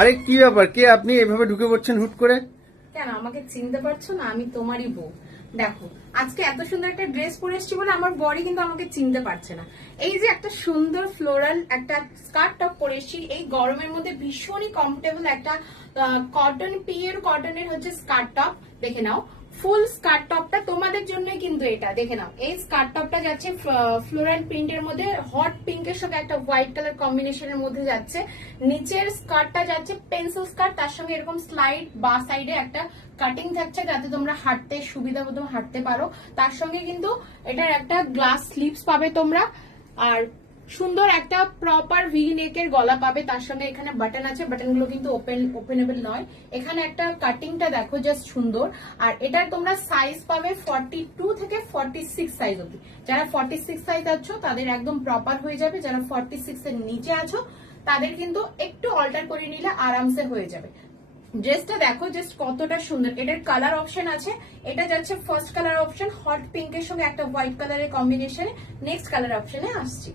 আরে কি ব্যাপার, কে আপনি এভাবে ঢুকে পড়ছেন হুট করে? কেন আমাকে চিনতে পারছো না? আমি তোমারই বউ। দেখো, আজকে এত সুন্দর একটা ড্রেস পরে এসেছি বলে আমার বডি কিন্তু আমাকে চিনতে পারছে না। এই যে একটা সুন্দর ফ্লোরাল একটা স্কার্ট টপ পরে এসেছি, এই গরমের মধ্যে ভীষণই কমফোর্টেবল একটা কটন, পিওর কটনের হচ্ছে স্কার্ট টপ। দেখে নাও, ফুল স্কার্ট টপটা তোমাদের জন্যই কিন্তু এটা। দেখে নাও, এই স্কার্ট টপটা যাচ্ছে ফ্লোরাল প্রিন্টের মধ্যে, হট পিঙ্কের সঙ্গে একটা হোয়াইট কালার কম্বিনেশনের মধ্যে যাচ্ছে। নিচের স্কার্টটা যাচ্ছে পেন্সিল স্কার্ট, তার সঙ্গে এরকম স্লাইড বা সাইডে একটা কাটিং থাকছে যাতে তোমরা হাঁটতে সুবিধা মতো হাঁটতে পারো। তার সঙ্গে কিন্তু এটার একটা গ্লাস স্লিভস পাবে তোমরা, আর সুন্দর একটা প্রপার ভি নেকের গলা পাবে। তার সঙ্গে এখানে বাটন আছে, বাটনগুলো কিন্তু ওপেনেবল নয়। এখানে একটা কাটিংটা দেখো জাস্ট সুন্দর। আর এটার তোমরা সাইজ পাবে 42 থেকে 46 সাইজ অব্দি। যারা 46 সাইজ আছো তাদের একদম প্রপার হয়ে যাবে, যারা 46 এর নিচে আছো তাদের কিন্তু একটু অল্টার করে নিলে আরামসে হয়ে যাবে। ড্রেসটা দেখো জাস্ট কতটা সুন্দর। এটার কালার অপশন আছে, এটা যাচ্ছে ফার্স্ট কালার অপশন হট পিঙ্কের সঙ্গে একটা হোয়াইট কালারের কম্বিনেশনে। নেক্সট কালার অপশনে আসছি।